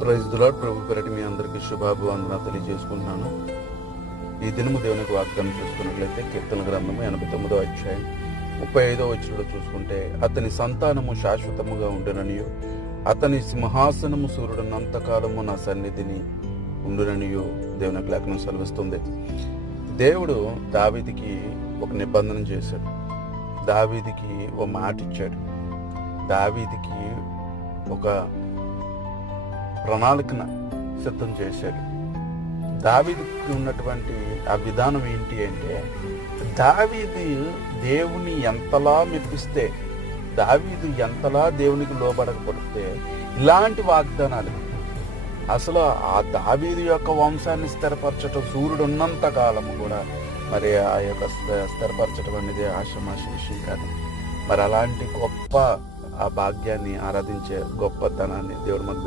Praise the lord. ప్రభు పేరిట మీ అందరికీ శుభాభివందన తెలియజేసుకుంటున్నాను. ఈ దినము దేవునికి వాగ్దానం చూసుకున్నట్లయితే కీర్తన గ్రంథము 89వ అధ్యాయం 35వ వచనంలో చూసుకుంటే, అతని సంతానము శాశ్వతముగా ఉండుననియు, అతని సింహాసనము సూర్యుడున్నంతకాలము నా సన్నిధిని ఉండుననియు దేవునికి లేఖనం సెలవిస్తుంది. దేవుడు దావీదుకి ఒక నిబంధన చేశాడు. దావీదుకి ఓ మాట ఇచ్చాడు. దావీదుకి ఒక ప్రణాళికను సిద్ధం చేశాడు. దావీదుకి ఉన్నటువంటి ఆ విధానం ఏంటి అంటే, దావీదు దేవుని ఎంతలా మెప్పిస్తే, దావీదు ఎంతలా దేవునికి లోబడకపోతే ఇలాంటి వాగ్దానాలు, అసలు ఆ దావీదు యొక్క వంశాన్ని స్థిరపరచటం, సూర్యుడు ఉన్నంత కాలము కూడా మరి ఆ యొక్క స్థిరపరచడం అనేది ఆషమాష విషయం కాదు. మరి అలాంటి గొప్ప ఆ భాగ్యాన్ని ఆరాధించే గొప్పతనాన్ని దేవుడు మనకు